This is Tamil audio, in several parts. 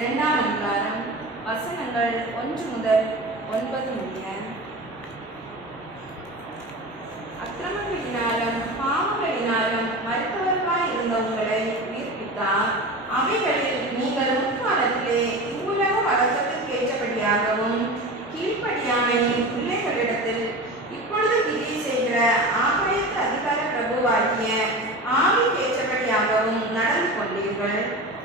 2ஆம் அதிகாரம் வசனங்கள் 1 முதல் 9 முடிய. அக்கிரமங்களினாலும் பாவங்களினாலும் மருத்துவர்களாய் இருந்த உங்களை உயிர்ப்பித்தார். அவைகளில் நீங்கள் முற்காலத்திலே உலக வழக்கத்துக்கு ஏற்றபடியாகவும் கீழ்ப்படியாமையின் பிள்ளைகளிடத்தில் இப்பொழுது கிரியை செய்கிற ஆகாயத்து அதிகார பிரபுவாகிய ஆவிக்கு ஏற்றபடியாகவும் நடந்து கொண்டீர்கள்.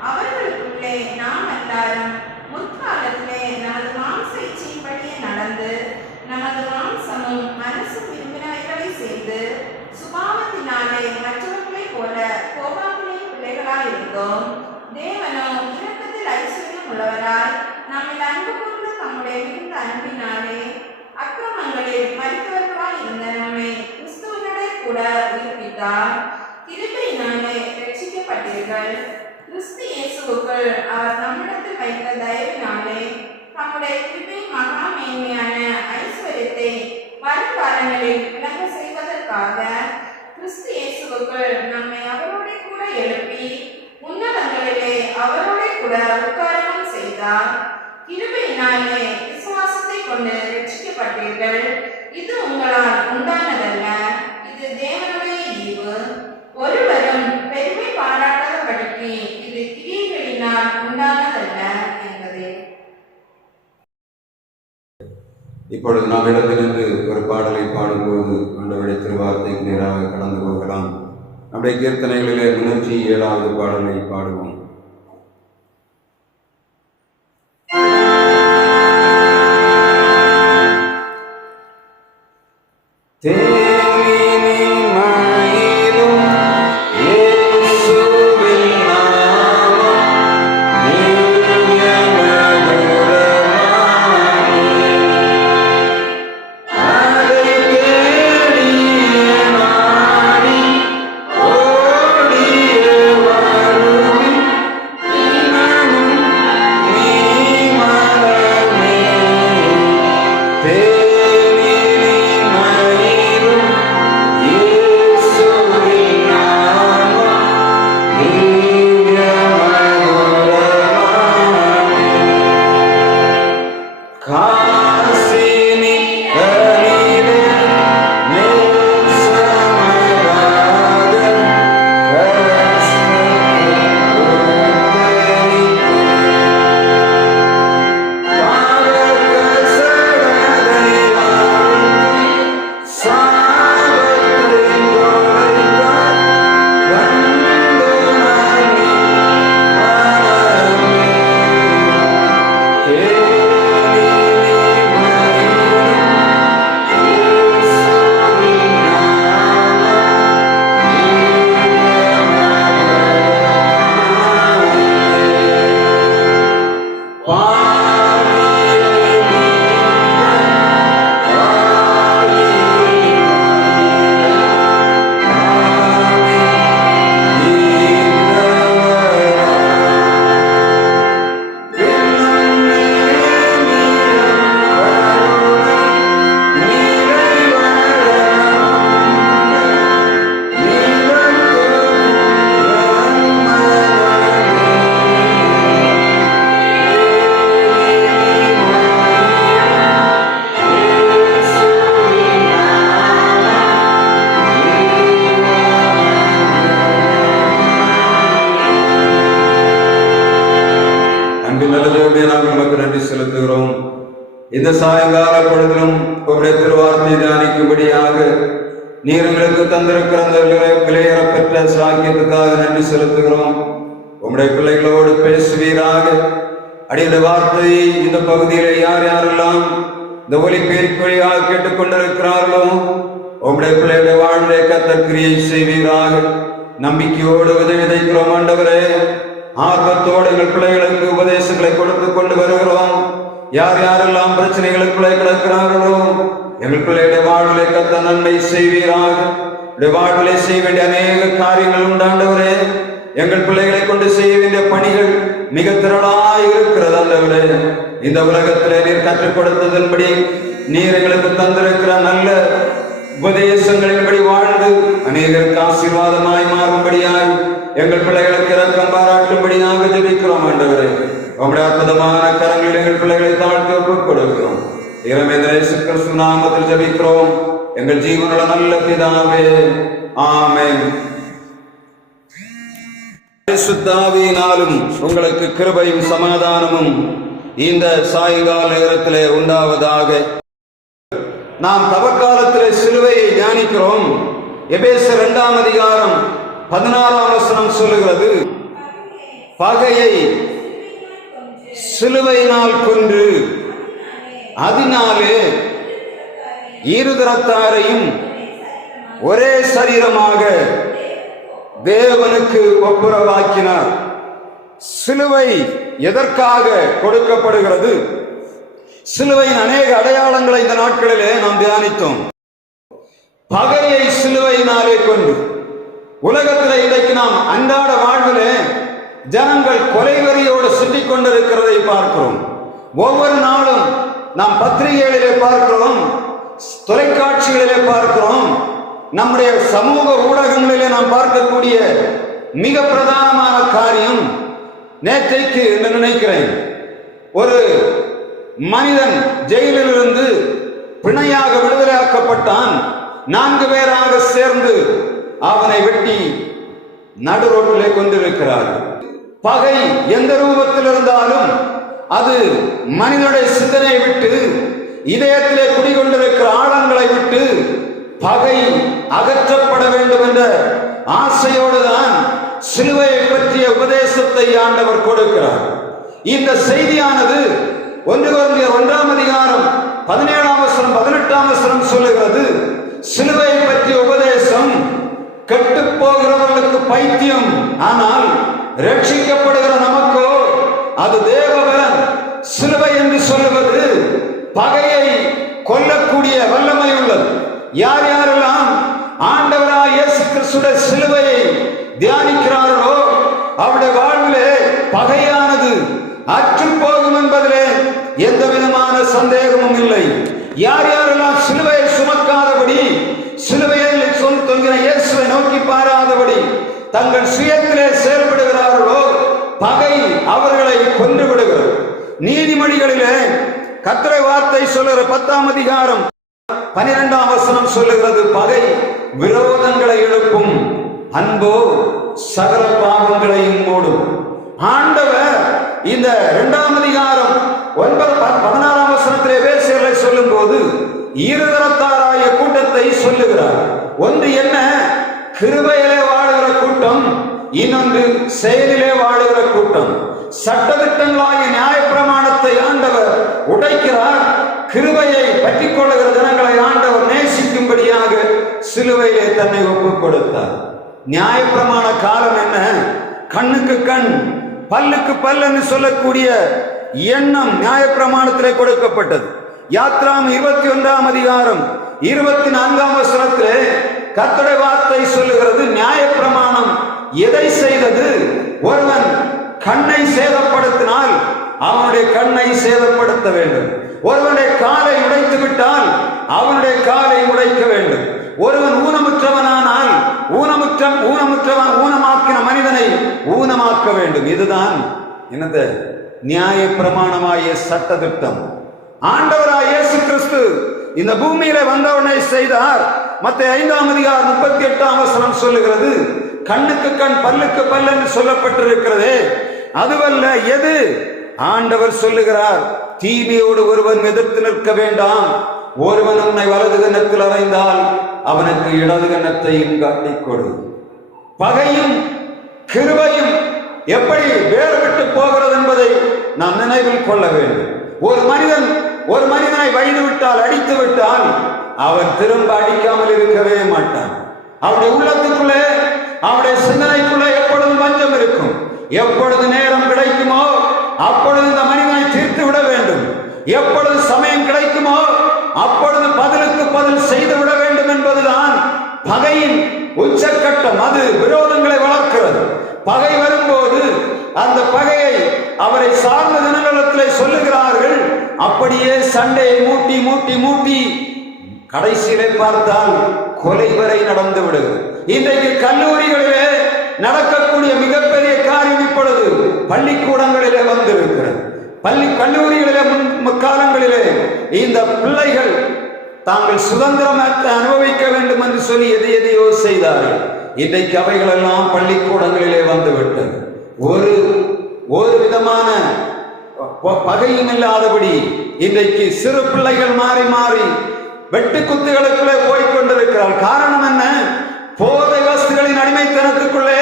அவர்களுக்குள்ளே நாம் எல்லாரும் முற்காலத்திலே நமது மாம்ச இச்சையின்படியே நடந்து நமது மாம்சமும் மனசும் விரும்பினவைகளை செய்து சுபாவத்தினாலே மற்றவர்களைப் போல கோபாவினை பிள்ளைகளாய் இருந்தோம். தேவனோ இரக்கத்தில் ஐஸ்வர்யம் உள்ளவராய் நம்மில் அன்பு கூர்ந்த தம்முடைய மிகுந்த அன்பினாலே அக்கிரமங்களில் மரித்தவர்களாய் இருந்த நம்மை கிறிஸ்துவனுடைய கூட உயிர்ப்பித்தார். கிருபையினாலே ரட்சிக்கப்பட்டீர்கள். கிறிஸ்து இயேசுவுக்குள் அவர் நம்மிடத்தில் வைத்த தயவினாலே தம்முடைய கிருபை மகா மேன்மையான ஐஸ்வர்யத்தை வருங்காலங்களில் விளங்க செய்வதற்காக கிறிஸ்து இயேசுவுக்குள் நம்மை அவரோட கூட எழுப்பி உன்னதங்களிலே அவரோட கூட உட்காரவும் செய்தார். கிருபையினாலே விசுவாசத்தை கொண்டு ரட்சிக்கப்பட்டீர்கள். இது உங்களால் உண்டானதல்ல, இது தேவனுடைய ஈவு. ஒருவரும் பெருமை பாராட்டாதபடிக்கு இது கிரியைகளினால் உண்டானதல்ல என்பதே. இப்பொழுது நாம் இடத்திலிருந்து ஒரு பாடலை பாடும்போது ஆண்டவருடைய திருவார்த்தைக்கு நேராக கடந்து போகலாம். நம்முடைய கீர்த்தனைகளிலே 307வது பாடலை பாடுவோம். இந்த சாயங்கால பொழுதிலும் உங்களுடைய திருவார்த்தை தியானிக்கும்படியாக நீர் எங்களுக்கு தந்திருக்கிற அந்த விலையேறப்பெற்ற சாக்கியத்துக்காக நன்றி செலுத்துகிறோம். உங்களுடைய பிள்ளைகளோடு பேசுவீராக. அடியுடைய வார்த்தையை இந்த பகுதியிலே யார் யாரெல்லாம் இந்த ஒலிபெருக்கு வழியாக கேட்டுக்கொண்டிருக்கிறார்களோ உங்களுடைய பிள்ளைகளுடைய வாழ்வை கர்த்தர் கிரியை செய்வீராக. நம்பிக்கையோடு விதைக்கிறோம் ஆண்டவரே. ஆர்வத்தோடு எங்கள் பிள்ளைகளுக்கு உபதேசங்களை கொடுத்து கொண்டு வருகிறோம். யார் யாரெல்லாம் பிரச்சனைகளுக்குள்ளே கிடக்கிறார்களோ எங்கள் பிள்ளைகளுடைய வாழ்விலை கர்த்தர் நன்மை செய்வீராக. வாழ்விலை செய்ய வேண்டிய அநேக காரியங்கள் உண்டாண்டவரே. எங்கள் பிள்ளைகளை கொண்டு செய்ய வேண்டிய பணிகள் மிக திரளாய் இருக்கிறது ஆண்டவரே. இந்த உலகத்திலே நீர் கற்றுக் கொடுத்ததன்படி நீர் எங்களுக்கு தந்திருக்கிற நல்ல உபதேசங்களின்படி வாழ்ந்து அநேகருக்கு ஆசீர்வாதமாய் மாறும்படியாய் எங்கள் பிள்ளைகளுக்கு இரக்கம் பாராட்டும்படியாக ஜெபிக்கிறோம் ஆண்டவரே. உம்முடைய எங்கள் ஜீவனுள்ள நல்ல பிதாவே, ஆமென். பரிசுத்தாவியினாலும் உங்களுக்கு கிருபையும் சமாதானமும் இந்த சாயங்கால நேரத்திலே உண்டாவதாக. நாம் தவக்காலத்திலே சிலுவையை தியானிக்கிறோம். எபேசியர் 2ஆம் அதிகாரம் 16ஆம் வசனம் சொல்லுகிறது, பகையை சிலுவையினால் கொன்று அதனாலே இருதரத்தாரையும் ஒரே சரீரமாக தேவனுக்கு ஒப்புரவாக்கினார். சிலுவை எதற்காக கொடுக்கப்படுகிறது? சிலுவையின் அநேக அடையாளங்களை இந்த நாட்களிலே நாம் தியானித்தோம். பகையை சிலுவையினாலே கொண்டு உலகத்தில் இன்றைக்கு நாம் அன்றாட வாழ்விலே ஜனங்கள் கொலைவெறியோடு சுற்றிக் கொண்டிருக்கிறதை பார்க்கிறோம். ஒவ்வொரு நாளும் நாம் பத்திரிகைகளிலே பார்க்கிறோம், தொலைக்காட்சிகளிலே பார்க்கிறோம், நம்முடைய சமூக ஊடகங்களிலே நாம் பார்க்கக்கூடிய மிக பிரதானமான காரியம், நேற்றைக்கு என்று நினைக்கிறேன், ஒரு மனிதன் ஜெயிலிலிருந்து பிணையாக விடுதலையாக்கப்பட்டான். 4 பேராக சேர்ந்து அவனை வெட்டி நடு ரோட்டிலே கொண்டிருக்கிறார்கள். பகை எந்த ரூபத்தில் இருந்தாலும் அது மனிதனுடைய சிந்தனை விட்டு, இதயத்திலே குடிகொண்டிருக்கிற ஆழங்களை விட்டு பகை அகற்றப்பட வேண்டும் என்ற ஆசையோடு தான் சிலுவையை பற்றிய உபதேசத்தை ஆண்டவர் கொடுக்கிறார். இந்த செய்தியானது 1 கொரிந்தியர் 1ஆம் அதிகாரம் 17ஆம் வசனம் 18ஆம் வசனம் சொல்லுகிறது, சிலுவையை பற்றிய உபதேசம் கெட்டு போகிறவர்களுக்கு பைத்தியம், ஆனால் ரட்சிக்கப்படுகிற நமக்கோ அது தேவபலன். சிலுவை என்று சொல்லுவது பகையை கொல்லக்கூடிய வல்லமை உள்ளது. யார் யாரெல்லாம் ஆண்டவராய் இயேசு கிறிஸ்துவின் சிலுவையை தியானிக்கிறார்களோ அவருடைய வாழ்விலே பகையானது அற்று போகும் என்பதிலே எந்த விதமான சந்தேகமும் இல்லை. யார் யாரெல்லாம் சிலுவையை சுமக்காதபடி, சிலுவையில் தொங்கின இயேசுவை நோக்கி பாராதபடி தங்கள் சுயத்திலே செயல்படுகிறார்களோ பகை அவர்களை கொன்று விடுகிறது. நீதிமொழிகளிலே கர்த்தருடைய வார்த்தை சொல்லுகிற 10ஆம் அதிகாரம் 12ஆம் வசனம் சொல்லுகிறது, பகை விரோதங்களை எழுப்பும், அன்போ சகல பாவங்களையும் மூடும். ஆண்டவர் இந்த 2ஆம் அதிகாரம் 16ஆம் வசனத்திலே எபேசியரை சொல்லும் போது இருதரத்தாராய கூட்டத்தை சொல்லுகிறார். ஒன்று என்ன? கிருபையிலே வாழுகிற கூட்டம், இன்னொன்று செயலிலே வாழுகிற கூட்டம். சட்டதிட்டங்களாகிய நியாயப்பிரமாணத்தை ஆண்டவர் உடைக்கிறார். கிருபையை பற்றிக் கொள்ளுகிற ஜனங்களை ஆண்டவர் நேசிக்கும்படியாக சிலுவையிலே தன்னை ஒப்புக் கொடுத்தார். நியாயப்பிரமாண காலம் என்ன? கண்ணுக்கு கண் பல்லுக்கு பல் என்று சொல்லக்கூடிய எண்ணம் நியாயப்பிரமாணத்திலே கொடுக்கப்பட்டது. யாத்ராம் 21ஆம் அதிகாரம் 24ஆம் வசனத்திலே கர்த்தருடைய வார்த்தை சொல்லுகிறது, நியாயப்பிரமாணம் எதை செய்தது? ஒருவன் கண்ணை சேதப்படுத்தினால் அவனுடைய கண்ணை சேதப்படுத்த வேண்டும். ஒருவனுடைய காலை உடைத்து விட்டால் அவனுடைய காலை உடைக்க வேண்டும். ஒருவன் ஊனமுற்றவனானால் ஊனமுற்றவன் ஊனமாக்கின மனிதனை ஊனமாக்க வேண்டும். இதுதான் என்னது? நியாய பிரமாணமாகிய சட்டதிட்டம். ஆண்டவராய் இயேசு கிறிஸ்து இந்த பூமியில வந்தவனை செய்தார். மத்தேயு 5ஆம் அதிகாரம் 38ஆம் வசனம் சொல்லுகிறது, கண்ணுக்கு கண் பல்லுக்கு பல் என்று சொல்லப்பட்டிருக்கிறதே, அதுவல்ல. எது? ஆண்டவர் சொல்லுகிறார், தீமையோடு ஒருவன் எதிர்த்து நிற்க வேண்டாம். ஒருவன் உன்னை வலது கன்னத்தில் அறைந்தால் அவனுக்கு இடது கன்னத்தையும் காட்டிக் கொடு. பகையும் கிருபையும் எப்படி வேறுபட்டு போகிறது என்பதை நாம் நினைவில் கொள்ள வேண்டும். ஒரு மனிதனை வைத்து விட்டால், அடித்து விட்டால் அவன் திரும்ப அடிக்காமல் இருக்கவே மாட்டான். அவனுடைய உள்ளத்துக்குள்ளே, அவனுடைய சிந்தனைக்குள்ளே எப்பொழுதும் பஞ்சம் இருக்கும். எப்பொழுது நேரம் கிடைக்குமோ அப்பொழுது இந்த மனிதனை தீர்த்து விட வேண்டும். எப்பொழுது சமயம் கிடைக்குமோ அப்பொழுது பதிலுக்கு பதில் செய்து விட வேண்டும் என்பதுதான் பகையின் உச்சக்கட்டம். அது விரோதங்களை வளர்க்கிறது. பகை வரும்போது அந்த பகையை அவரை சார்ந்த ஜனங்களிடத்திலே சொல்லுகிறார்கள். அப்படியே சண்டையை மூட்டி மூட்டி மூட்டி கடைசியிலே பார்த்தால் கொலை வரை நடந்து விடுகிறது. இன்றைக்கு கல்லூரிகளிலே நடக்கக்கூடிய மிகப்பெரிய காரியம் இப்பொழுது பள்ளிக்கூடங்களிலே வந்திருக்கிறது. கல்லூரிகளிலே முற்காலங்களிலே இந்த பிள்ளைகள் தாங்கள் சுதந்திரமற்ற அனுபவிக்க வேண்டும் என்று சொல்லி எதையோ செய்தார்கள். இன்றைக்கு அவைகள் எல்லாம் பள்ளிக்கூடங்களிலே வந்துவிட்டது. ஒரு விதமான பகையும் இல்லாதபடி இன்றைக்கு சிறு பிள்ளைகள் மாறி மாறி வெட்டுக்குத்துகளுக்குள்ளே போய்கொண்டிருக்கிறார். காரணம் என்ன? போதை வஸ்துகளின் அடிமைத்தனத்துக்குள்ளே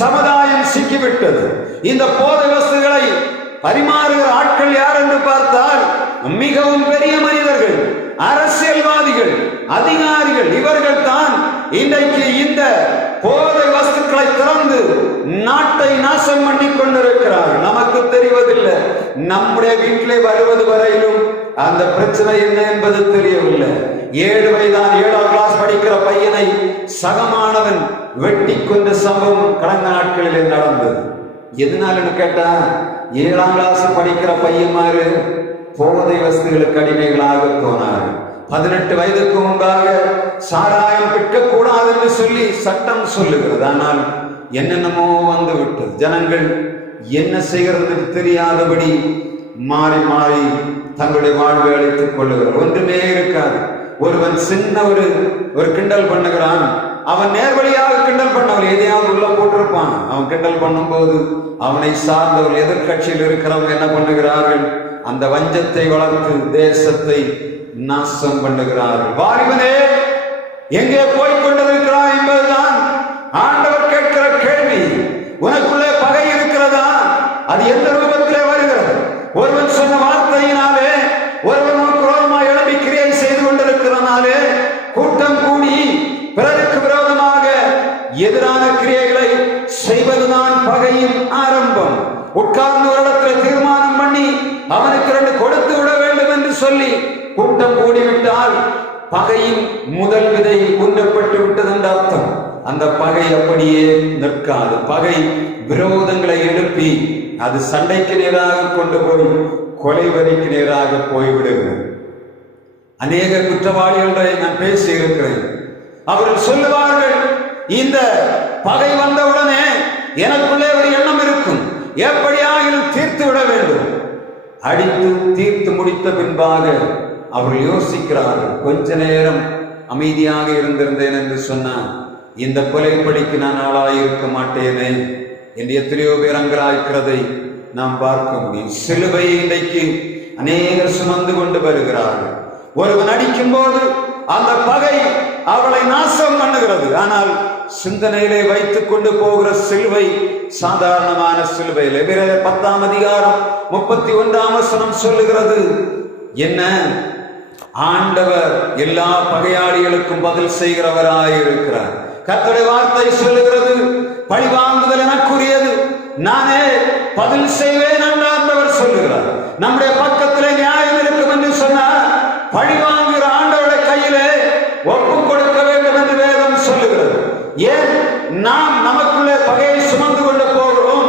சமுதாயம் சிக்கிவிட்டது. இந்த போதை வஸ்துகளை பரிமாறுகிற ஆட்கள் யார் என்று பார்த்தால் மிகவும் பெரிய மனிதர்கள், அரசியல்வாதிகள், அதிகாரிகள். இவர்கள் தான் இன்றைக்கு இந்த போதை வஸ்துக்களை திறந்து நாட்டை நாசம் பண்ணி கொண்டிருக்கிறார்கள். நமக்கு தெரிவதில்லை. நம்முடைய வீட்டிலே வருவது வரையிலும் அந்த பிரச்சனை என்ன என்பது தெரியவில்லை. 7 வயதான 7ஆம் கிளாஸ் படிக்கிற பையனை சகமானவன் வெட்டி கொண்ட சம்பவம் கடந்த நாட்களிலே நடந்தது. எதனாலன்னு கேட்டா 7ஆம் கிளாஸ் படிக்கிற பையன்மாரு போதை வஸ்துகளுக்கு அடிமைகளாக போனார்கள். 18 வயதுக்கு முன்பாக சாராயம் விற்கக்கூடாது என்று சொல்லி சட்டம் சொல்லுகிறது. ஆனால் என்னென்னமோ வந்து விட்டது. ஜனங்கள் என்ன செய்கிறது தெரியாதபடி மாறி மாறி தங்களுடைய வாழ்வை அழைத்துக் கொள்ளுகிறார். ஒன்றுமே இருக்காது. ஒருவன் சின்ன ஒரு கிண்டல் பண்ணுகிறான். அவன் நேர்வழியாக கிண்டல் பண்ணவன் எதையாவது உள்ள போட்டிருப்பான். அவன் கிண்டல் பண்ணும்போது அவனை சார்ந்தவர் எதிர்கட்சியில் இருக்கிறவங்க என்ன பண்ணுகிறார்கள்? அந்த வஞ்சத்தை வளர்த்து தேசத்தை நாசம் பண்ணுகிறார்கள். வாலிபனே, எங்கே போய்கொண்டிருக்கிறாய் என்பதுதான் ஆண்டவர் கேட்கிற கேள்வி. உனக்குள்ளே பகை இருக்கிறதா? அது எந்த ரூபத்திலே வருகிறது? ஒருவன் சொன்ன வார்த்தையினாலே, ஒருவன் குரோதமாய் எழுப்பி கிரியை செய்து கொண்டிருக்கிறனாலே கூட்டம் கூடி பிறருக்கு விரோதமாக எதிரான கிரியைகளை செய்வதுதான் பகையின் ஆரம்பம். உட்கார்ந்து ஒரு இடத்துல தீர்மானம் பண்ணி அவனுக்கு 2 கொடுத்து விட வேண்டும் என்று சொல்லி கூட்டம் கூடிவிட்டால் பகையின் முதல் விதை ஊன்றப்பட்டு விட்டது என்று அர்த்தம். அந்த பகை அப்படியே நிற்காது. பகை விரோதங்களை எழுப்பி அது சண்டைக்கு நேராக கொண்டு போய் கொலைவரிக்கு நேராக போய்விடுகிறது. அநேக குற்றவாளிகளை நான் பேசி இருக்கிறேன். அவர்கள் சொல்லுவார்கள், இந்த பகை வந்தவுடனே எனக்குள்ளே ஒரு எண்ணம் இருக்கும், எப்படியாகிலும் தீர்த்து விட வேண்டும். அடித்து தீர்த்து முடித்த பின்பாக அவர்கள் யோசிக்கிறார்கள், கொஞ்ச நேரம் அமைதியாக இருந்திருந்தேன் என்று சொன்னான் இந்த கொலைப்படிக்கு நான் ஆளாயிருக்க மாட்டேனே என்று எத்தனையோ பேர் அங்கலாய்க்கிறதை நாம் பார்க்க முடியும். சிலுவையை இன்றைக்கு அநேகர் சுமந்து கொண்டு வருகிறார்கள். ஒருவன் அடிக்கும் போது அந்த பகை அவளை நாசம் பண்ணுகிறது. ஆனால் சிந்தனையிலே வைத்துக் கொண்டு போகிற சிலுவை சாதாரணமான சிலுவை. எபிரேயர் 10ஆம் அதிகாரம் 31ஆம் வசனம் சொல்லுகிறது என்ன? ஆண்டவர் எல்லா பகையாளிகளுக்கும் பதில் செய்கிறவராயிருக்கிறார். கர்த்தருடைய வார்த்தை சொல்லுகிறது, பழிவாங்குதல் எனக்குரியது, நானே பதில் செய்வேன் என்று ஆண்டவர் சொல்லுகிறார். நம்முடைய பக்கத்திலே நியாயம் இருக்கும் என்று சொன்னார், பழிவாங்குகிற ஆண்டவருடைய கையிலே ஒப்புக் கொடுக்க வேண்டும் என்று வேதம் சொல்லுகிறது. ஏன் நாம் நமக்குள்ளே பகையை சுமந்து கொண்டு போகிறோம்?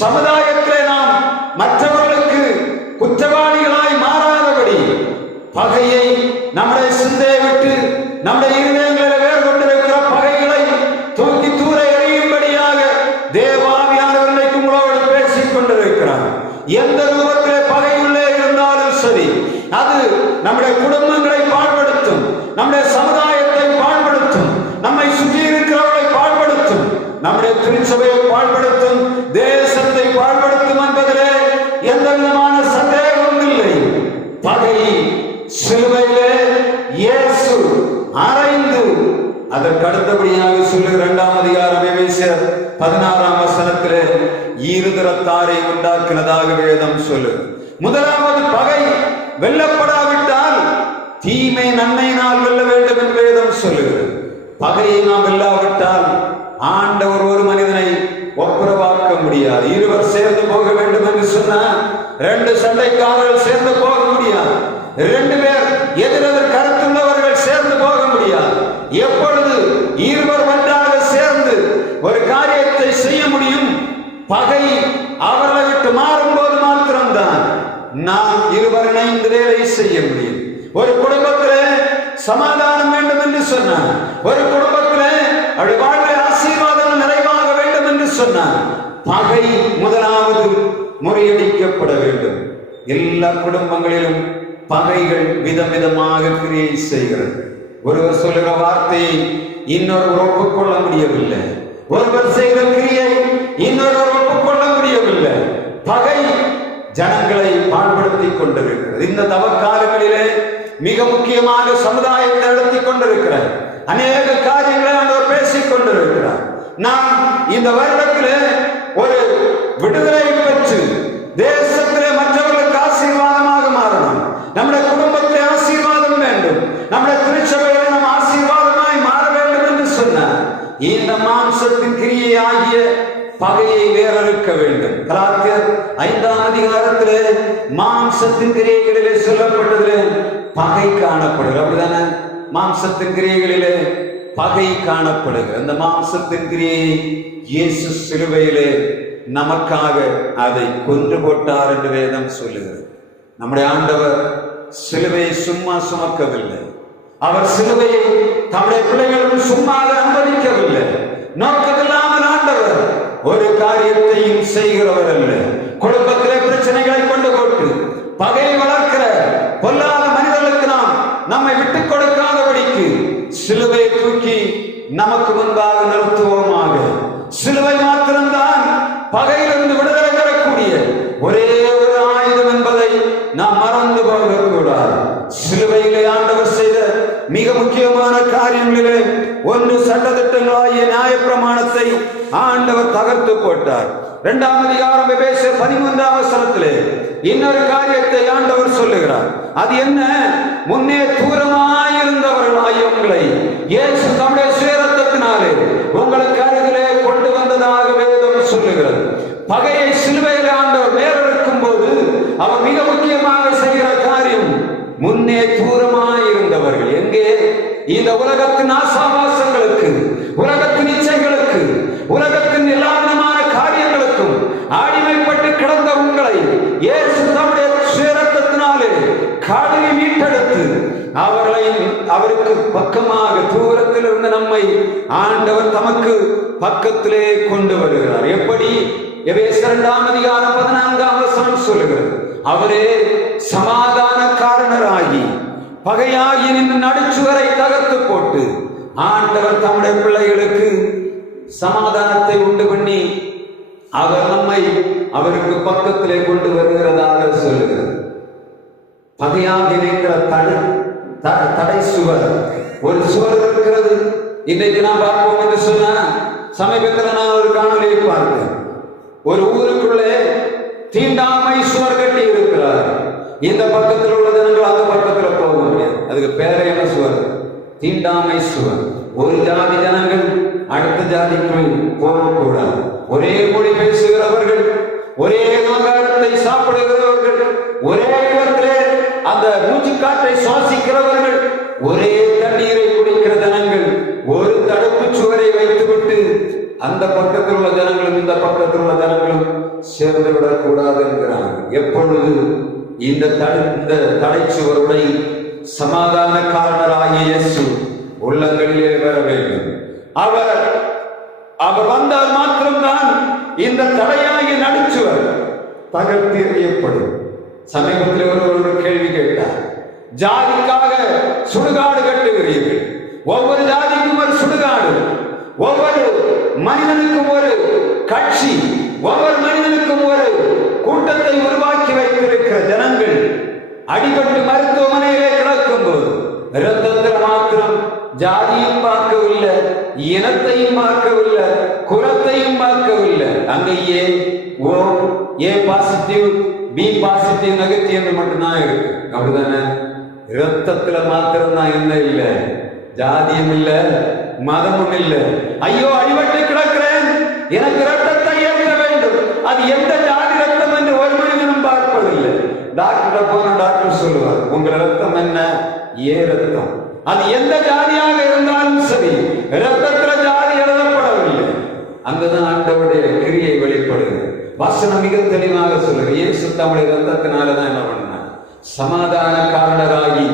சமுதாயத்திலே நாம் மற்றவர்களுக்கு குற்றவாளிகளாய் மாறாதபடி பகையை நம்முடைய சிந்தையை விட்டு நம்முடைய இருதயங்களில் வேறு கொண்டிருக்கிற பகைகளை தூக்கி தூர எறியும்படியாக தேவாவியானவர்களை உங்களோடு பேசிக் கொண்டிருக்கிறார். எந்த ரூபத்திலே பகை உள்ளே இருந்தாலும் சரி, அது நம்முடைய குடும்பங்களை பாழ்படுத்தும், நம்முடைய சமுதாயத்தை பாழ்படுத்தும், நம்மை சுற்றி இருக்கிறவர்களை பாழ்படுத்தும், நம்முடைய திருச்சபையை பாழ்படுத்தும், தேசத்தை பாழ்படுத்தும் என்பதிலே எந்த விதமான சந்தேகமும் இல்லை. பகை சிலுவையிலே இயேசு அறைந்து அதற்கு அடுத்தபடியாக சொல்லுகிற 2ஆம் அதிகாரம் எபேசியர் 16ஆம் வசனத்திலே ஈருதரத்தாரை உண்டாக்கினதாக வேதம் சொல்லு. முதலாவது பகை வெல்லப்படாவிட்டால் தீமை நன்மையினால் வெல்ல வேண்டும் என்று வேதம் சொல்லுகிறது. பகையை நாம் வெல்லாவிட்டால் ஆண்டவர் ஒரு மனிதனை ஒப்புரவாக்க முடியாது. இருவர் சேர்ந்து போக வேண்டும் என்று சொன்னால் 2 சண்டைக்காரர்கள் சேர்ந்து போக முடியாது. 2 பேர் எதிரெதிர் கருத்துள்ளவர்கள் சேர்ந்து போக முடியாது. எப்பொழுது இருவர் ஒன்றாக சேர்ந்து ஒரு காரியத்தை செய்ய முடியும்? பகை அவர்களை விட்டு மாறும்போது மாத்திரம்தான் நாம் இருவர் இணைந்து வேலை செய்ய முடியும். ஒரு குடும்பத்திலே சமாதானம் வேண்டும் என்று சொன்னார், ஒரு குடும்பத்திலே அவருடைய வாழ்வில் ஆசீர்வாதம் நிறைவாக வேண்டும் என்று சொன்னார், பகை முதலாவது முறியடிக்கப்பட வேண்டும். எல்லா குடும்பங்களிலும் பகைகள் விதவிதமாக கிரியை செய்கிறது. ஒருவர் சொல்லுகிற வார்த்தையை இன்னொருவர் ஒப்புக்கொள்ள முடியவில்லை. ஒருவர் செய்கிற கிரியை இன்னொருவர் ஒப்புக்கொள்ள முடியவில்லை. பகை ஜனங்களை பாழ்படுத்திக் கொண்டிருக்கிறது. இந்த தவக்காலங்களிலே மிக முக்கியமாக சமுதாயத்தை நடத்தி கொண்டிருக்கிறார். அநேக காரியங்களை ஆண்டவர் பேசிக் கொண்டிருக்கிறார். நாம் இந்த வருடத்திலே ஒரு விடுதலை பெற்று தேசத்திலே மற்றவர்களுக்கு ஆசீர்வாதமாக மாறணும். நம்முடைய குடும்பத்திலே ஆசீர்வாதம் வேண்டும். நம்முடைய திருச்சபையிலே நாம் ஆசீர்வாதமாய் மாற வேண்டும் என்று சொன்னார். இந்த மாம்சத்தின் கிரியை ஆகிய பகையை வேறறுக்க வேண்டும். கலாத்தியர் 5ஆம் அதிகாரத்திலே மாம்சத்தின் கிரியைகளிலே சொல்லப்பட்டதிலே பகை காணப்படுகிறது. அப்படிதானே? மாம்சத்தின் கிரியைகளிலே பகை காணப்படுகிறது. அந்த மாம்சத்தின் கிரியை இயேசு சிலுவையிலே நமக்காக அதை கொன்று போட்டார் என்று வேதம் சொல்லுகிறது. நம்முடைய ஆண்டவர் சிலுவையை சும்மா சுமக்கவில்லை. அவர் சிலுவையை தம்முடைய பிள்ளைகளுக்கு சும்மா அனுமதிக்கவில்லை. நோக்கமில்லாமல் ஆண்டவர் ஒரு காரியத்தையும் செய்கிறவர் அல்ல. குடும்பத்திலே பிரச்சனைகளை கொண்டு போட்டு பகையை வளர்க்கிற பொல்லாத மனிதர்களுக்கு நாம் நம்மை விட்டுக் கொடுக்காதபடிக்கு சிலுவையை தூக்கி நமக்கு முன்பாக நிறுத்துவோமாக. சிலுவை மாத்திரம்தான் பகையிலிருந்து விடுதலை பெறக்கூடிய ஒரே ஒரு ஆயுதம் என்பதை நாம் மறந்து போகக்கூடாது. சிலுவையிலே ஆண்டவர் செய்த மிக முக்கியமான காரியங்களிலே ஒன்று சட்டதிட்டங்களாகிய நியாயப்பிரமாணத்தை ஆண்டவர் தகர்த்து போட்டார். 2ஆம் அதிகாரம் எபேசியர் 13ஆம் வசனத்திலே இன்னொரு காரியத்தை ஆண்டவர் சொல்லுகிறார். அது என்ன? முன்னே தூரமாயிருந்தவர்களாய் உங்களை இயேசு தம்முடைய சுயரத்தத்தினாலே உங்களுக்கு அருகிலே கொண்டு வந்ததாக வேதம் சொல்லுகிறது. பகையை சிலுவையிலே ஆண்டவர் வேறறுக்கும் போது அவர் மிக முக்கியமாக செய்கிற காரியம், முன்னே தூரமாயிருந்தவர்கள். எங்கே? இந்த உலகத்தின் ஆசாபாசங்களுக்கு, உலகத்தின் இச்சைகளுக்கு, உலகத்தின் எல்லா விதமான காரியங்களுக்கும் அடிமைப்பட்டு கிடந்த உங்களை இயேசு தம்முடைய சுயரத்தத்தினாலே கழுவி மீட்டெடுத்து அவர்களை அவருக்கு பக்கமாக, தூரத்தில் இருந்த நம்மை ஆண்டவர் தமக்கு பக்கத்திலே கொண்டு வருகிறார். எப்படி? எபேசியர் 2ஆம் அதிகாரம் 14ஆம் வசனம் சொல்லுகிறது. அவரே சமாதானக்காரனராகி பகையாகி நின்று நடுச்சுவரை தகர்த்து போட்டு ஆண்டவர் தம்முடைய பிள்ளைகளுக்கு சமாதானத்தை உண்டு பண்ணி அவர் நம்மை அவருக்கு பக்கத்திலே கொண்டு வருகிறதாக சொல்லுகிறது. பகையாகி நின்ற தடை சுவர், ஒரு சுவர் இருக்கிறது. இன்றைக்கு நாம் பார்ப்போம் என்று சொன்ன சமீபத்தில் நான் ஒரு காணொலியை பார்த்தேன். ஒரு ஊருக்குள்ளே தீண்டாமை சுவர் கட்டி இருக்கிறார். இந்த பக்கத்தில் உள்ள ஜனங்கள் அந்த பக்கத்தில் போக முடியாது. அதுக்கு பேரே என்ன சுவர்? தீண்டாமை சுவர். ஒரு ஜாதி ஜனங்கள் அடுத்த ஜாதிக்குள் போகக்கூடாது. ஒரே மொழி பேசுகிறவர்கள், ஒரே ஆகாரத்தை சாப்பிடுகிறவர்கள், ஒரே இடத்திலே அந்த மூச்சுக்காற்றை சுவாசிக்கிறவர்கள், ஒரே தண்ணீரை குடிக்கிற ஜனங்கள் ஒரு தடுப்பு சுவரை வைத்துவிட்டு அந்த பக்கத்தில் உள்ள ஜனங்களும் இந்த பக்கத்தில் உள்ள ஜனங்களும் சேர்ந்து விடக்கூடாது என்கிறார்கள். எப்பொழுது இந்த தடைச்சுவருடைய சமாதான காரணராகிய இயேசு உள்ளங்களிலே வர வேண்டும். அவர் வந்தால் மாத்திரம்தான் இந்த தடையாகிய நடுச்சுவர் தகர்த்து எறியப்படும். சமீபத்தில் ஒரு கேள்வி கேட்டார். ஜாதிக்காக சுடுகாடு கட்டுகிறீர்கள். ஒவ்வொரு ஜாதிக்கும் ஒரு சுடுகாடு, ஒவ்வொரு மனிதனுக்கும் ஒரு கட்சி, ஒவ்வொரு மனிதனுக்கும் ஒரு கூட்டத்தை உருவாக்கி வைத்திருக்கிற ஜனங்கள் அடிபட்டு மருத்துவமனையிலே கிடக்கும் போது இரத்தத்தில் மாத்திரம் ஜாதியும் பார்க்கவில்லை, இனத்தையும் பார்க்கவில்லை, குலத்தையும் பார்க்கவில்லை. அங்கேயே A positive, B positive, negative என்று மட்டும்தான் இருக்கு. அப்படிதானே? இரத்தத்துல மாத்திரம் தான் என்ன இல்லை, ஜாதியும் இல்லை, மதமும் இல்லை. ஐயோ, அடிபட்டு கிடக்கிறேன், எனக்கு இரத்தத்தை ஏற்ற வேண்டும். அது எந்த ஜாதி ரத்தம் என்று ஒரு மனிதனும் பார்ப்பதில்லை. டாக்டர் போன டாக்டர் சொல்லுவார், உங்கள் ரத்தம் என்ன? ஏ ரத்தம். அது எந்த ஜாதியாக இருந்தாலும் சரி, இரத்தத்துல ஜாதி எழுதப்படவில்லை. அங்குதான் ஆண்டவருடைய கிரியை வெளிப்படுகிறது. வசனம் மிக தெளிவாக சொல்லுங்க. இயேசு தம்முடைய ரத்தத்தினாலதான் என்ன பண்ணார்? சமாதான காரணராகி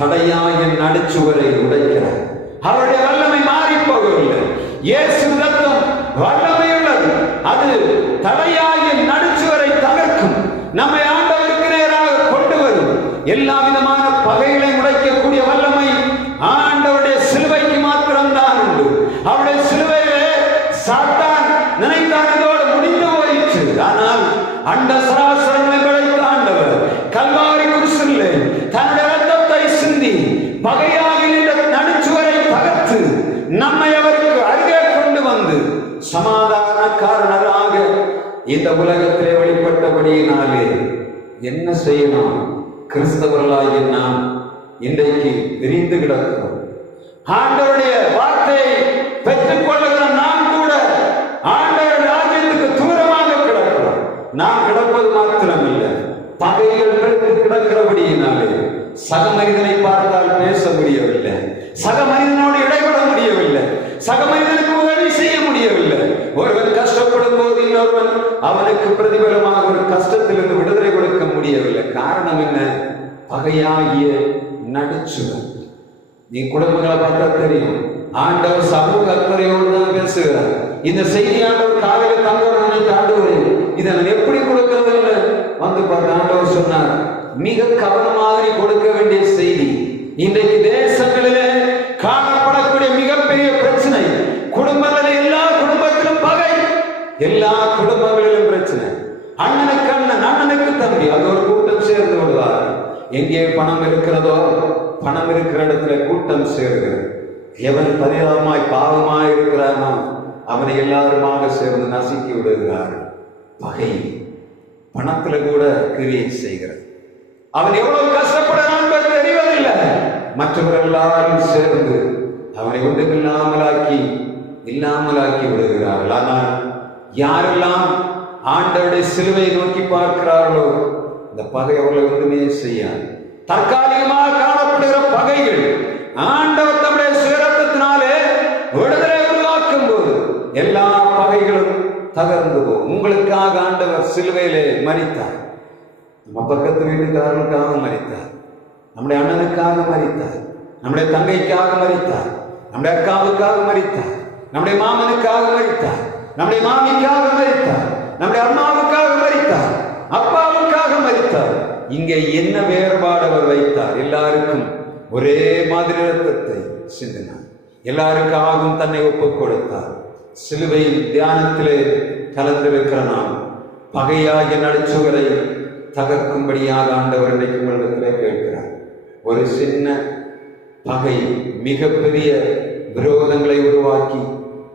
தடையாகிய நடுச்சுவரை உடைக்கிறார். அவருடைய வல்லமை மாறி போகவில்லை. இயேசு ரத்தம் வல்லமை உள்ளது. அது தடையாகிய நடுச்சுவரை தகர்க்கும், நம்மை ஆண்டவருக்கு நேராக கொண்டு வரும். எல்லா விதமான அண்ட சராசரங்களை படைத்த ஆண்டவர் கல்வாரி குருசிலே தன்னுடைய ரத்தத்தை சிந்தி பகையாக நின்ற நடுச்சுவரை தகர்த்து நம்மை அவருக்கு அருகே கொண்டு வந்து சமாதானக்காரனராக இந்த உலகத்திலே வெளிப்பட்டபடியினாலே என்ன செய்யணும்? கிறிஸ்தவர்களாகிய நாம் இன்றைக்கு விரிந்து கிடக்கிறோம். ஆண்டவருடைய வார்த்தையை பெற்றுக் கொள்ளுகிற நாம் கூட ஆண்டவர் ராஜ்யத்துக்கு தூரமாக கிடக்கிறோம். நாம் கிடப்பது மாத்திரமில்லை, பகைகள் பெற்று கிடக்கிறபடியினாலே சக மனிதனை பார்த்தால் பேச முடியவில்லை, சக மனிதனோடு இடைபட முடியவில்லை, சக மனிதனுக்கு உதவி செய்ய முடியவில்லை. ஒருவன் கஷ்டப்படும் போது இன்னொருவன் அவனுக்கு பிரதிபலமாக ஒரு கஷ்டத்திலிருந்து விடுதலை கொடுக்க முடியவில்லை. காரணம் என்ன? பகையாகிய நடுச்சுவர். நீ குடும்பங்களை பார்த்தா தெரியும், ஆண்டவர் சமூக அக்கறையோடு தான் பேசுகிறார். இந்த செய்தி ஆண்டவர் காலையில் தங்கணும் நினைத்து ஆண்டவர் இதை நான் எப்படி கொடுக்கிறது வந்து பார்த்து ஆண்டவர் சொன்னார், மிக கவனமாக நீ கொடுக்க வேண்டிய செய்தி. இன்றைக்கு தேசங்களிலே காணப்படக்கூடிய மிகப்பெரிய பிரச்சனை, குடும்பங்களில் எல்லா குடும்பத்திலும் பகை, எல்லா குடும்பங்களிலும் பிரச்சனை. அண்ணனுக்கு அண்ணன், அண்ணனுக்கு தம்பி, அது ஒரு கூட்டம் சேர்ந்து விடுவார். எங்கே பணம் இருக்கிறதோ பணம் இருக்கிற இடத்துல கூட்டம் சேர்கிறது. எவன் பரிதாபமாய் பாவமாய் இருக்கிறானோ அவனை எல்லாருமாக சேர்ந்து நசுக்கி விடுகிறார். பகை பணத்துல கூட கிரியை செய்கிறது. அவன் எவ்வளவு கஷ்டப்படுறான் என்பது தெரிவதில்லை. மற்றவர்கள் எல்லாரும் சேர்ந்து அவனை இல்லாமலாக்கி விடுகிறார்கள். ஆனால் யாரெல்லாம் ஆண்டவருடைய சிலுவை நோக்கி பார்க்கிறார்களோ இந்த பகை அவர்களை ஒன்றுமே செய்யாது. தற்காலிகமாக காணப்படுகிற பகைகள் ஆண்டவர் தம்முடைய சுயரத்தத்தினாலே விடுதலை உருவாக்கும் போது எல்லா பகைகளும் தகர்ந்து போகும். உங்களுக்காக ஆண்டவர் சிலுவையிலே மரித்தார். நம்ம பக்கத்து வீட்டுக்காரர்களுக்காக மரித்தார், நம்முடைய அண்ணனுக்காக மரித்தார், நம்முடைய தங்கைக்காக மரித்தார், நம்முடைய அக்காவுக்காக மரித்தார், நம்முடைய மாமனுக்காக மரித்தார், நம்முடைய மாமிக்காக மரித்தார், நம்முடைய அம்மாவுக்காக மரித்தார், அப்பாவுக்காக மரித்தார். இங்கே என்ன வேறுபாடு அவர் வைத்தார்? எல்லாருக்கும் ஒரே மாதிரி ரத்தத்தை சிந்தினார், எல்லாருக்காகவும் தன்னை ஒப்புக் கொடுத்தார். சிலுவையில் தியானத்திலே கலந்திருக்கிற நாம் பகையாகிய நடுச்சுவரை தகர்க்கும்படியாக ஆண்டவர் இன்றைக்கு உங்களிடத்திலே கேட்கிறார். ஒரு சின்ன பகை மிகப்பெரிய விரோதங்களை உருவாக்கி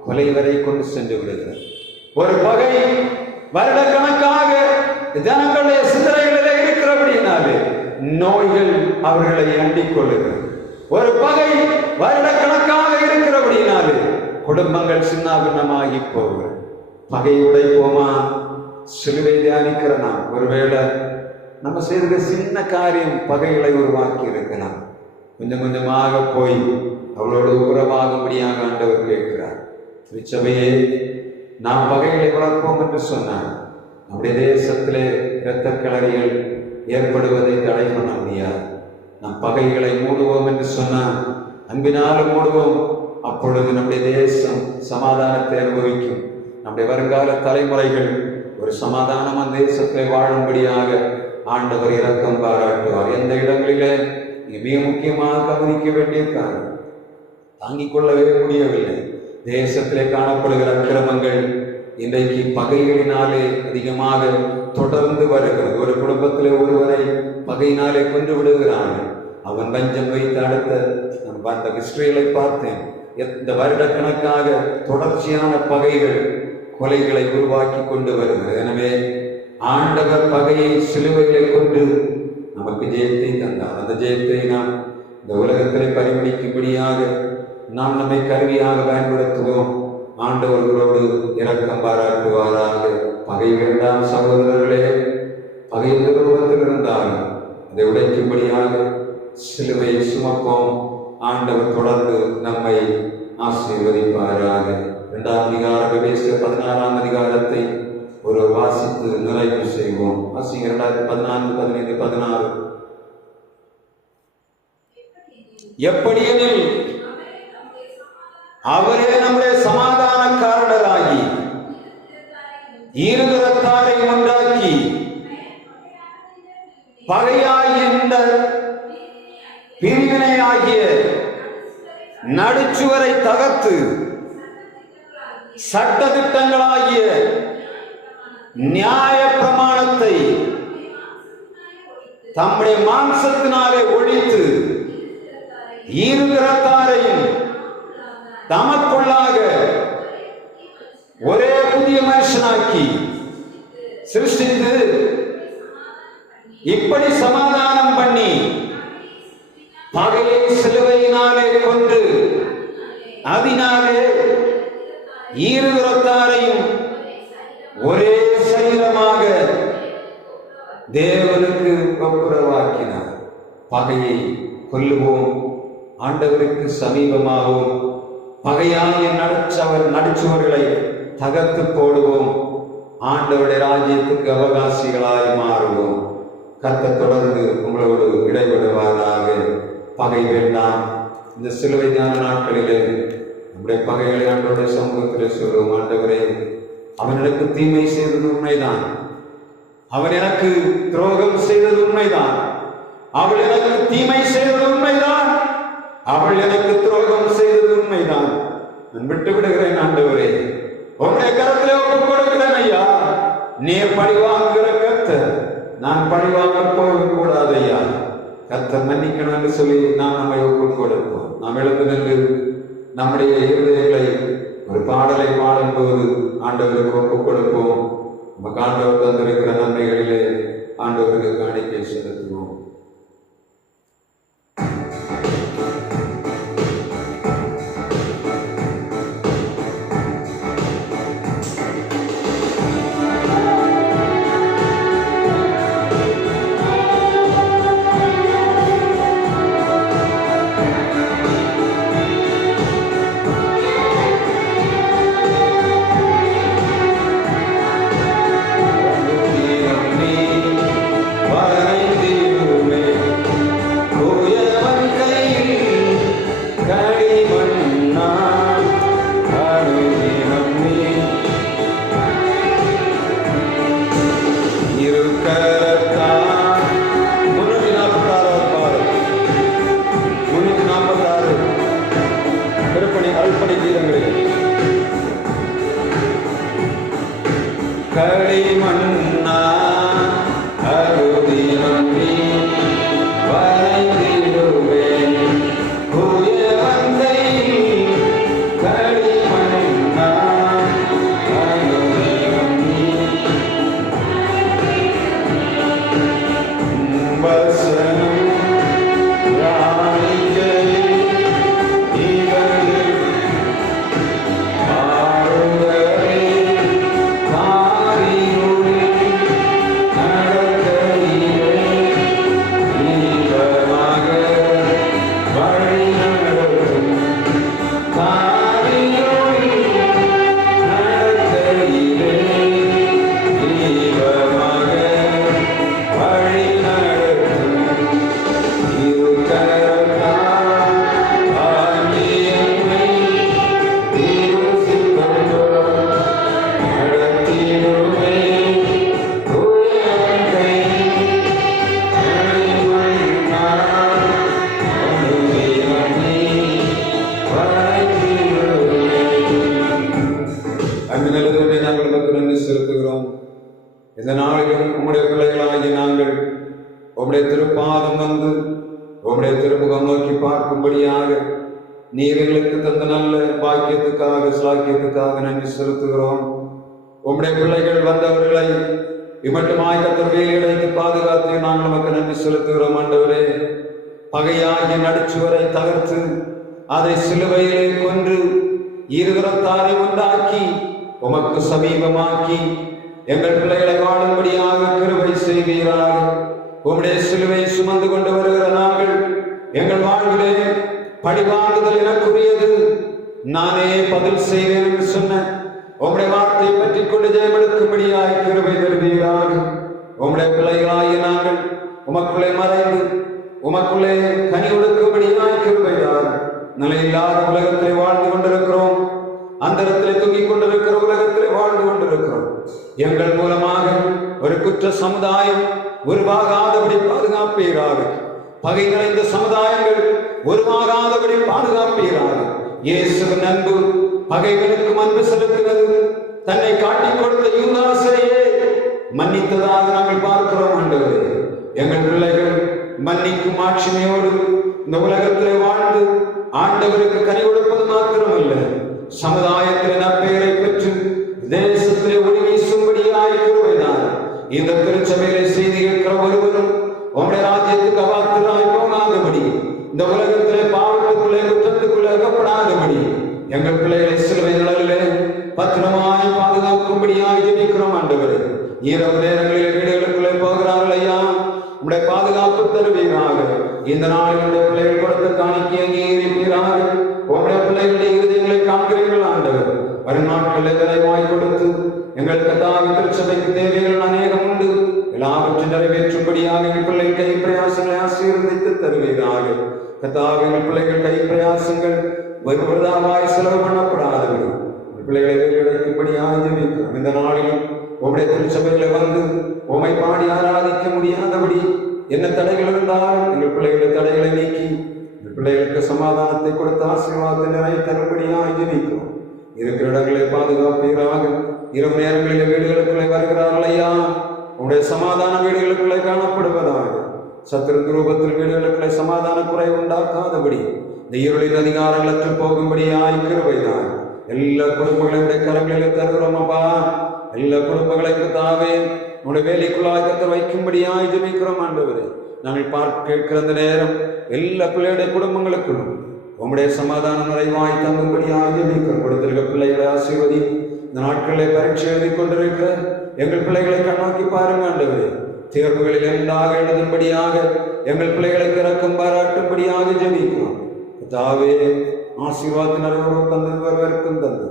கொலை வரை கொண்டு சென்று விடுகிறார். ஒரு பகை வருடக்கணக்காக ஜனங்களுடைய சிந்தனைகளிலே இருக்கிறபடியினாலே நோய்கள் அவர்களை அண்டிக் கொள்ளுகிறது. ஒரு பகை வருடக்கணக்காக இருக்கிறபடியினாலே குடும்பங்கள் சின்னாபின்னமாகி போகிறது. பகை உடைப்போமா? சிலுவை தியானிக்கிற நாம் ஒருவேளை நம்ம செய்த சின்ன காரியம் பகைகளை உருவாக்கி இருக்கலாம். கொஞ்சம் கொஞ்சமாக போய் அவளோடு உரமாகும்படியாக ஆண்டவர் கேட்கிறார். திருச்சபையே, நாம் பகைகளை வளர்ப்போம் என்று சொன்னார். நம்முடைய தேசத்திலே இரத்த கிளறிகள் ஏற்படுவதை தடை பண்ண முடியாது. நம் பகைகளை மூடுவோம் என்று சொன்னால் அன்பினாலும் மூடுவோம். அப்பொழுது நம்முடைய தேசம் சமாதானத்தை அனுபவிக்கும். நம்முடைய வருங்கால தலைமுறைகள் ஒரு சமாதானமான தேசத்தை வாழும்படியாக ஆண்டவர் இரக்கம் பாராட்டுவார். எந்த இடங்களிலே மிக முக்கியமாக கவனிக்க வேண்டிய காரணம், தாங்கிக் கொள்ளவே முடியவில்லை. தேசத்திலே காணப்படுகிற அக்கிரமங்கள் இன்றைக்கு பகைகளினாலே அதிகமாக தொடர்ந்து வருகிறது. ஒரு குடும்பத்திலே ஒருவரை பகையினாலே கொண்டு விடுகிறார்கள். அவன் பஞ்சம் வைத்து அடுத்த அந்த ஹிஸ்டரிகளை பார்த்தேன். இந்த வருடக்கணக்காக தொடர்ச்சியான பகைகள் கொலைகளை உருவாக்கி கொண்டு வருகிறது. எனவே ஆண்டவர் பகையை சிலுவைகளை கொண்டு நமக்கு ஜெயத்தை தந்தார். அந்த ஜெயத்தை நாம் இந்த உலகத்திலே பரிமளிக்கும்படியாக நாம் நம்மை கருவியாக பயன்படுத்துவோம். ஆண்டவர்களோடு இரக்கம் பாராட்டுவாராக. பகை வேண்டாம் சகோதரர்களே. பகை எந்த ரூபத்தில் இருந்தாலும் அதை உடைக்கும்படியாக சிலுவையை சுமப்போம். ஆண்டவர் தொடர்ந்து நம்மை ஆசீர்வதிப்பாராக. 2ஆம் அதிகாரம் எபேசியர் 16ஆம் அதிகாரத்தை ஒரு வாசித்து நிறைவு செய்வோம். வாசிங்க 2014, 15, 16. எப்படியெனில் அவரே நம்முடைய சமாதானக்காரராகி இருதரத்தாரை ஒன்றாக்கி பகையாகிய இந்த பிரிவினையாகிய நடுச்சுவரை தகர்த்து சட்ட திட்டங்களாகிய நியாய பிரமாண சமாதானத்தை தம்முடைய மாம்சத்தினாலே ஒழித்து இருதரத்தாரையும் தமக்குள்ளாக ஒரே புதிய மனுஷனாக்கி சிருஷ்டித்து இப்படி சமாதானம் பண்ணி பகையை சிலுவையினாலே கொன்று அதனாலே இருதரத்தாரையும் ஒரே சரீரமாக தேவனுக்கு ஒப்புரவாக்கினார். பகையை கொல்லுவோம், ஆண்டவருக்கு சமீபமாவோம், பகையாகிய நடிச்சவர்களை தகர்த்து போடுவோம், ஆண்டவருடைய ராஜ்யத்துக்கு அவகாசிகளாய் மாறுவோம். கர்த்தர் தொடர்ந்து உங்களோடு இடைபடுவாராக. பகை வேண்டாம். இந்த சிலுவை தியான நாட்களிலே நம்முடைய பகைகளை ஆண்டவருடைய சமூகத்தில் சொல்லுவோம். ஆண்டவரே, அவன் எனக்கு தீமை செய்தது உண்மைதான், அவன் எனக்கு துரோகம் செய்தது உண்மைதான், அவள் எனக்கு தீமை செய்தது உண்மைதான், அவள் எனக்கு துரோகம் செய்தது உண்மைதான். நான் விட்டு விடுகிறேன் ஆண்டவரே, உன்னுடைய கரத்திலே ஒப்புக் கொடுக்கிறேன் ஐயா. நீர் பழிவாங்குகிற கர்த்தர், நான் பழிவாங்க போகக்கூடாது ஐயா. கர்த்தர் மன்னிக்கணும் என்று சொல்லி நாம் நம்மை ஒப்புக் கொடுப்போம். நாம் எழுந்து நின்று நம்முடைய இருதயங்களை ஒரு பாடலை பாடும்போது ஆண்டவருக்கு ஒப்புக் கொடுப்போம். நமக்கு ஆண்டவர் தந்திருக்கிற நன்மைகளிலே ஆண்டவருக்கு காணிக்கை செலுத்துவோம். இந்த நாளிலும் உம்முடைய பிள்ளைகளாகி நாங்கள் உம்முடைய திருப்பாதம் வந்து உம்முடைய திருமுகம் நோக்கி பார்க்கும்படியாக நீர் எங்களுக்கு தந்த நல்ல பாக்கியத்துக்காக சாக்கியத்துக்காக நன்றி செலுத்துகிறோம். உம்முடைய பிள்ளைகள் வந்தவர்களை இமட்டுமாய் கர்த்தர் வேலையடைத்து பாதுகாத்து நாங்கள் நமக்கு நன்றி செலுத்துகிறோம். ஆண்டவரே, பகையாகிய நடுச்சுவரை தகர்த்து அதை சிலுவையிலே கொன்று இருதரத்தாரை உண்டாக்கி உமக்கு சமீபமாக்கி எங்கள் பிள்ளைகளை வாழும்படியாக கிருபை செய்வீராக. உம்முடைய சிலுவை சுமந்து கொண்டு வருகிற நாங்கள் எங்கள் வாழ்விலே பழிவாங்குதல் எனக்குரியது, நானே பதில் செய்வேன் என்று சொன்ன உம்முடைய வார்த்தையை பற்றி கொண்டு ஜெயமெடுக்கும்படியாய் கிருபை தருவீராக. உம்முடைய பிள்ளைகளாகிய நாங்கள் உமக்குள்ளே மறைந்து உமக்குள்ளே கனி ஒடுக்கும்படியாய் கிருபையார். நிலையில்லாத உலகத்திலே வாழ்ந்து கொண்டிருக்கிறோம், அந்தரத்திலே தொங்கிக் கொண்டிருக்கிற உலகத்திலே வாழ்ந்து கொண்டிருக்கிறோம். எங்கள் மூலமாக ஒரு குற்ற சமுதாயம் உருவாகாதபடி பாதுகாப்பீராக. பகை நிறைந்த சமுதாயங்கள் உருவாகாதபடி பாதுகாப்பீராக. இயேசுவின் அன்பு பகைகளுக்கு அன்பு செலுத்தினது. தன்னை காட்டிக் கொடுத்த யூதாசையே மன்னித்ததாக நாங்கள் பார்க்கிறோம் ஆண்டவரே. எங்கள் பிள்ளைகள் மன்னிக்கும் ஆட்சிமையோடு இந்த உலகத்திலே வாழ்ந்து ஆண்டவருக்கு கனி கொடுப்பது மாத்திரமல்ல, சமுதாயத்திலே நற்பெயரை பெற்று தேசத்திலே ஒளி வீசும்படியாய் கிருபைதான். இந்த திருச்சபையிலே செய்தி கேட்கிற ஒருவரும் உம்முடைய ராஜ்யத்துக்கு அபாத்திரராய் போகாதபடி, இந்த உலகத்திலே பாவத்துக்குள்ளே குற்றத்துக்குள்ளே அகப்படாதபடி எங்கள் பிள்ளைகளை சிலுவை நிழலிலே பத்திரமாய் பாதுகாக்கும்படியாய் ஜெபிக்கிறோம் ஆண்டவரே. இரவு நேரங்களிலே வீடுகளுக்குள்ளே போகிறார்கள் ஐயா, உம்முடைய பாதுகாப்பு தருவீராக. இந்த நாளில் பிள்ளைகள் கொடுத்த காணிக்கை அங்கீகரிப்பீராக. உம்முடைய பிள்ளைகளுடைய இருதயங்களை காண்கிறீர்கள் ஆண்டவர். வரும் நாட்களில் விரைவாய் கொடுத்து எங்கள் கர்த்தாவின் திருச்சபைக்கு தேவைகள் அநேகம் உண்டு, எல்லாவற்றையும் நிறைவேற்றும்படியாக எங்கள் பிள்ளைகள் கை பிரயாசங்களை ஆசீர்வதித்து தருவீராக. கர்த்தாவே, எங்கள் பிள்ளைகள் கை பிரயாசங்கள் வருவதாவாய் செலவு பண்ணப்படாதவர்கள் பிள்ளைகளை வேலையடைக்கும்படியாக ஜெபிக்கிறோம். இந்த நாளிலும் உம்முடைய திருச்சபைகளை வந்து உம்மை பாடி ஆராதிக்க முடியாதபடி என்ன தடைகள் இருந்தாலும் எங்கள் பிள்ளைகளுடைய தடைகளை நீக்கி எங்கள் பிள்ளைகளுக்கு சமாதானத்தை கொடுத்து ஆசீர்வாதத்தை நிறைய தரும்படியாக ஜெபிக்கிறோம். இருக்கிற இடங்களை பாதுகாப்பீராக. இரவு நேரங்களில் வீடுகளுக்குள்ளே வருகிறார்கள் ஐயா, உங்களுடைய சமாதான வீடுகளுக்குள்ளே காணப்படுவதாக. சத்துரு ரூபத்தில் வீடுகளுக்குள்ளே சமாதான குறை உண்டாக்காதபடி இந்த இருளின் அதிகாரங்களற்று போகும்படியாய் கிருபைதான். எல்லா குடும்பங்களுடைய கரங்களில் தருகிறோம் அப்பா. எல்லா குடும்பங்களையும் தாவே உங்களுடைய வேலைக்குள்ளாய் கத்தர் வைக்கும்படியாய் ஜெபிக்கிறோம் ஆண்டவரே. நாங்கள் பார்க்க கேட்கிற அந்த நேரம் எல்லா பிள்ளைகளுடைய குடும்பங்களுக்குள்ளும் உங்களுடைய சமாதானம் நிறைவாய் தங்கும்படியாய் ஜெபிக்கிறோம். கொடுத்திருக்க பிள்ளைகளை ஆசீர்வதி. இந்த நாட்களில் பரீட்சை எழுதி கொண்டிருக்கிற எங்கள் பிள்ளைகளை கண்ணோக்கி பாருங்க ஆண்டவரே. தேர்வுகளில் எந்தாக எழுதும்படியாக எங்கள் பிள்ளைகளுக்கு இறக்கம் பாராட்டும்படியாக ஜெபிக்கிறோம். தாவே ஆசீர்வாதத்தின் நிறைவு தந்து வருவதற்கும் தந்து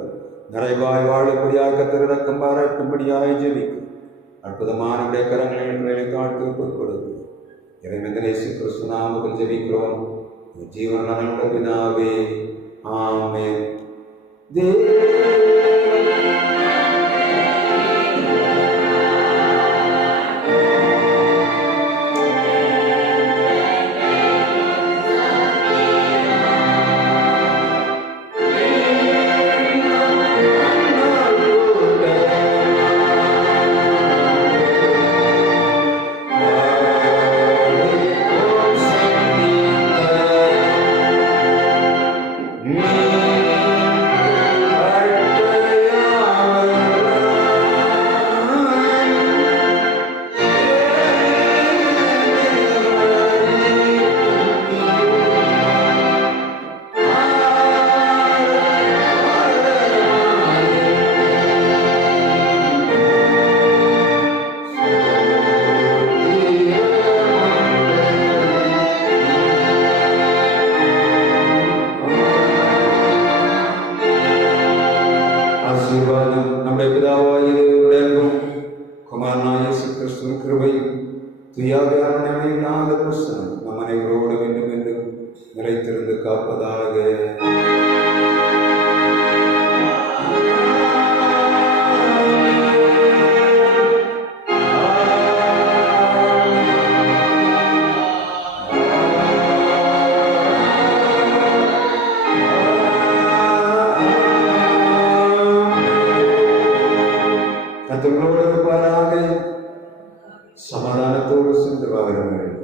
நிறைவாய் வாழும்படியாக கத்தர் இறக்கம் பாராட்டும்படியாக ஜெபிக்கிறோம். அற்புதமான கரங்களில் பிள்ளைகளை காட்டு கொடுக்கிறது. இறைவன் இயேசு கிறிஸ்து நாமத்தில் ஜெபிக்கிறோம் ஜீவன் நல்ல பிதாவே, ஆமென். நம்முடைய பிதாவாகிய தேவனுடைய குமாரனாகிய இயேசு கிறிஸ்துவின் கிருபையும் துயாவியான நிலையில்லாத பிரசன்னம் நம் அனைவரோடு வேண்டும் என்று நிலைத்திருந்து காப்பதாக. சமாதானத்தோடு சென்று வாருங்கள்.